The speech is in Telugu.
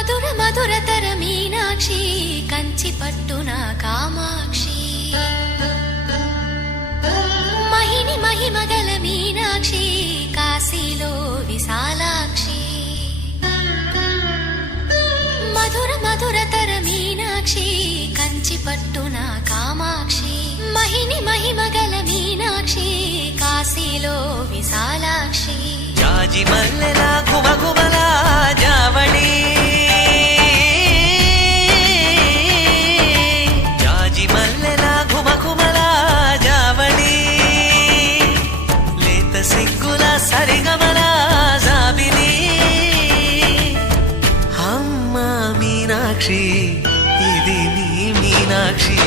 మధుర మధురతర మీనాక్షి కంచి పట్టున కామాక్షి మహిని మహిమగల మీనాక్షి కాశీలో విశాలాక్షి మధుర మధురతర మీనాక్షి కంచి పట్టున కామాక్షి మహిని మహిమగల మీనాక్షి కాశీలో విశాలాక్షి జాజి మల్లెల ఘుమఘుమల జావళి జాజి మల్లెల ఘుమఘుమల జావళి లేత సిగ్గుల సరిగమల జాబిలి అమ్మ మీనాక్షి ఇది నీ మీనాక్షి